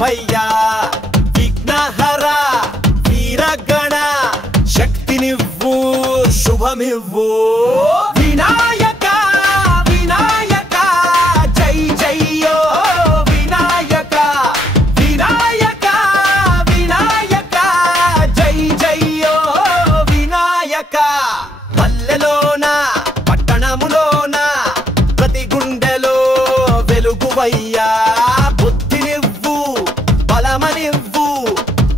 వెలుగువయ్యా విఘ్నహర వీరగణ శక్తినివ్వు శుభమివ్వు వినాయక వినాయక జై జయ్యో వినాయక వినాయక వినాయక జై జయ్యో వినాయక పల్లెలోన పట్టణములోన ప్రతి గుండెలో వెలుగువయ్యా బుద్ధినివ్వు బలమనివ్వు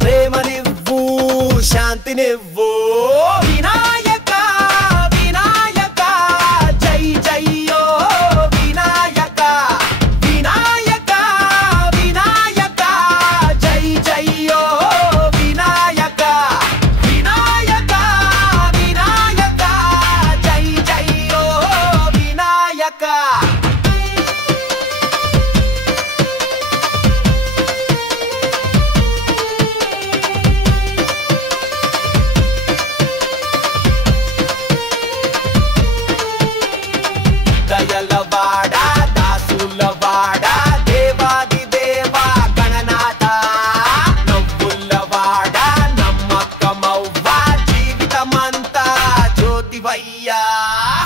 ప్రేమనివ్వు శాంతినివ్వు వినాయక వినాయక జై జయ్యో వినాయక వినాయక వినాయక జై జయ్యో వినాయక వినాయక వినాయక జై జయ్యో వినాయక దయలవాడ దాసులవాడ దేవాది దేవా గణనాథ నవ్వులవాడ నమ్మకమవ్వ జీవితమంతా జ్యోతివయ్యా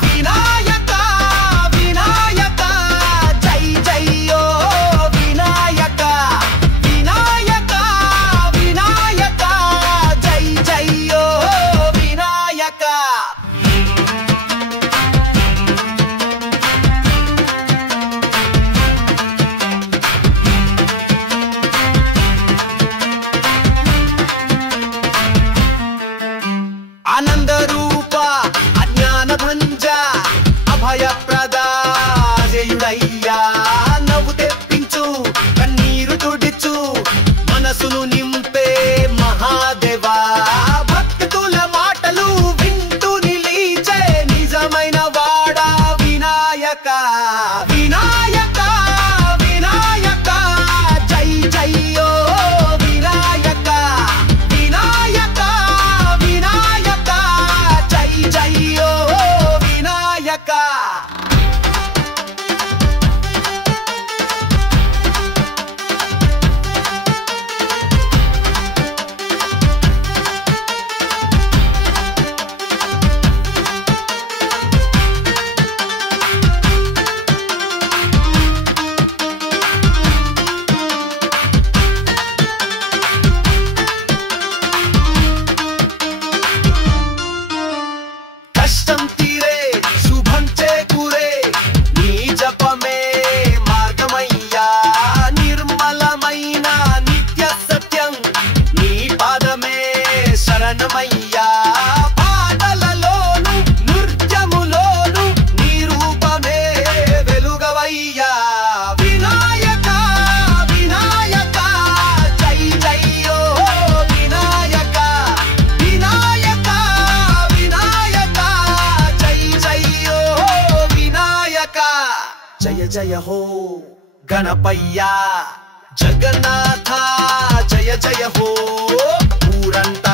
వినాయక వినాయక జై జయ్యో వినాయక వినాయక వినాయక జై జయ్యో వినాయక ఆనంద రూప అజ్ఞాన భంజ అభయప్రద జయుడయ్యా నవ్వు తెప్పించు కన్నీరు తుడిచు మనసును నింపే మహాదేవా భక్తుల మాటలు వింటూ నిలిచే నిజమైన వాడా వినాయక వినాయక వినాయక జై జయ్యో వినాయక వినాయక వినాయక జై జయ్యో వినాయక కష్టం తీరే శుభం చేకూరే నీ జపమే మార్గమయ్యా నిర్మలమైన నిత్య సత్యం నీ పాదమే శరణమయ్యా పాటలలోను నృత్యములోను నీ రూపమే వెలుగవయ్యా వినాయక వినాయక జై జయ్యో వినాయక వినాయక వినాయక జై జయ్యో వినాయక జయ జయ హో గణపయ్య జగన్నాథ జయ జయ హో ఊరంట